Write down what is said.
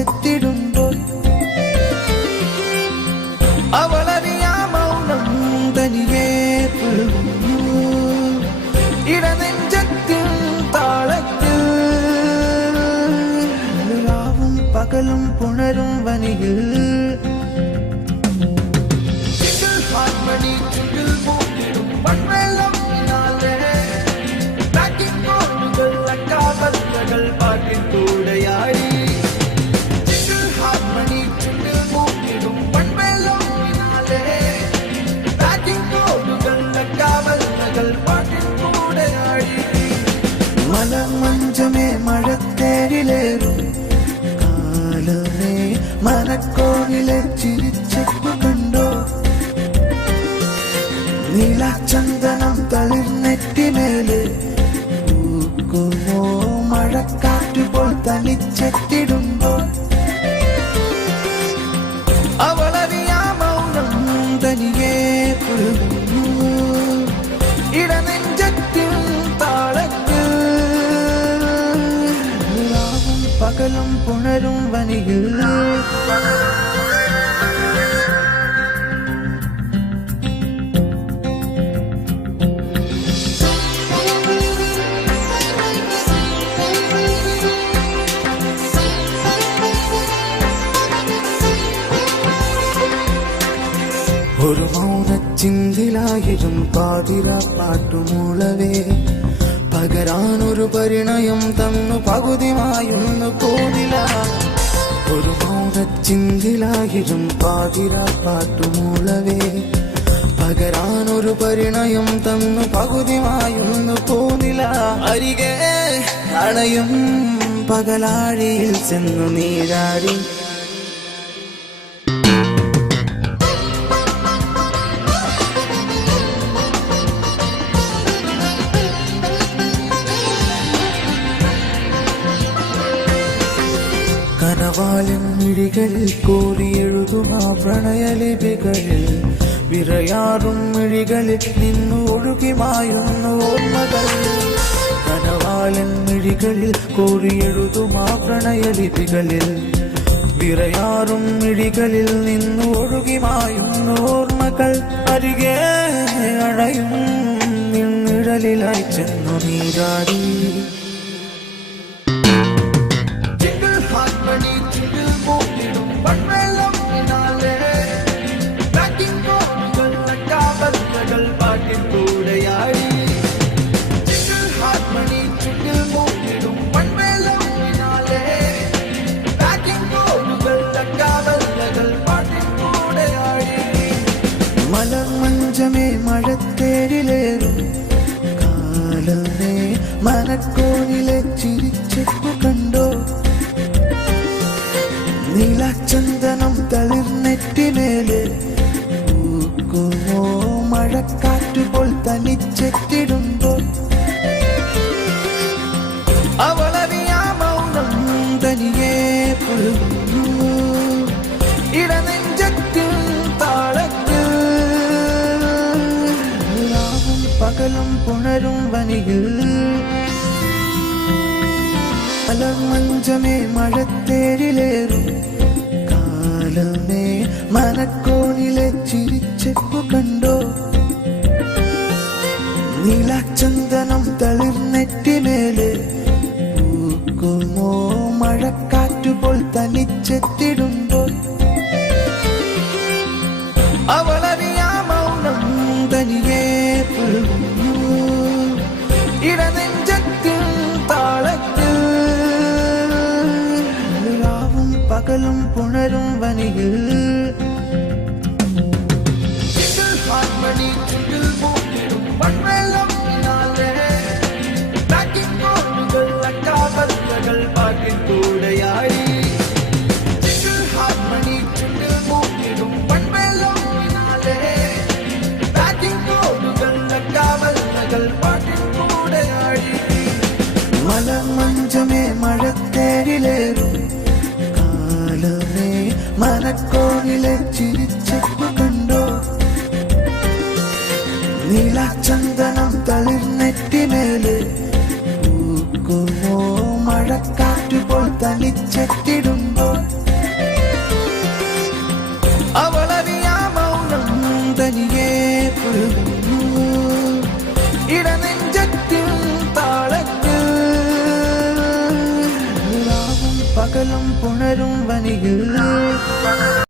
തനിച്ചെത്തിടുമ്പോൾ അവളറിയാ മൗനം തനിയെ പുൽകുന്നു ഇടനെഞ്ചത്തിൻ താളത്തിൽ രാവും പകലും പുണരും വനിയിൽ പാട്ടിൻ കൂടെയായി മലമഞ്ചമേ മഴത്തേരിലേറും കാലമേ മനക്കോണിലെ ചിരിച്ചെപ്പു കണ്ടോ നീലച്ചന്ദനം തളിർനെറ്റിമേല് പൂക്കുമോ മഴക്കാറ്റുപോൽ തനിച്ചെത്തിടുമ്പോൾ അവളറിയാ മൗനം തനിയെ പുൽകുന്നു ഇടനെഞ്ചത്തിൻ താളത്തിൽ രാവും പകലും പുണരും വനിയിൽ ഒരു മൗനച്ചിന്തിലായിരും പാതിര പാട്ടുമൂളവേ പകരാനൊരു പരിണയം തന്നു പകുതിമായൊന്നു പോതില ഒരു മൗനച്ചിന്തിലായിരും പാതിര പാട്ടുമൂളവേ പകരാനൊരു പരിണയം തന്നു പകുതിമായൊന്നു പോതില അരികെ അണയും പകലാഴിയിൽ ചെന്നു നീരാടി കനവാലിൻ മിഴികളിൽ കോരിയെഴുതുമാ പ്രണയലിപികളിൽ വിറയാറും മിഴികളിൽ നിന്നു ഒഴുകിമായുന്നു ഓർമ്മകൾ കനവാലിൻ മിഴികളിൽ കോരിയെഴുതുമാ പ്രണയലിപികളിൽ വിറയാറും മിഴികളിൽ നിന്നു ഒഴുകിമായുന്നു ഓർമ്മകൾ അരികെ അഴയും നിന്നിഴലിലായി ചെന്നു നീരാടി പാട്ടിൻ കൂടെയായി മലമഞ്ചമേ മഴത്തേരിലേറും കാലമേ മനക്കോണിലെ ചിരിച്ചെപ്പു കണ്ടോ നീലച്ചന്ദനം തളിർനെറ്റിമേല് പൂക്കുമോ മഴക്കാറ്റുപോൽ തനിച്ചെത്തിടുമ്പോൾ അവളറിയാ മൗനം തനിയെ പുൽകുന്നു ഇടനെഞ്ചത്തിൻ താളത്തിൽ രാവും പകലും പുണരും വനിയിൽ മലമഞ്ചമേ മഴത്തേരിലേറും കാലമേ മനക്കോണിലെ ചിരിച്ചെപ്പു കണ്ടോ നീലച്ചന്ദനം തളിർനെറ്റിമേല് പൂക്കുമോ മഴക്കാറ്റുപോൽ തനിച്ചെത്തിടുമ്പോൾ അവളറിയാ മൗനം തനിയെ പുൽകുന്നു ഇടനെഞ്ചത്തിൻ താളത്തിൽ രാവും പകലും പുണരും വനിയിൽ പാട്ടിൻ കൂടെയായി മലമഞ്ചമേ മഴത്തേരിലേറും കാലമേ മനക്കോണിലെ ചിരിച്ചെപ്പു കണ്ടോ നീലച്ചന്ദനം തളിർനെറ്റിമേല് പൂക്കുമോ മഴക്കാറ്റുപോൽ തനിച്ചെത്തിടുമ്പോൾ നെഞ്ചത്തിൻ താളത്തിൽ രാവും പകലും പുണരും വനിയിൽ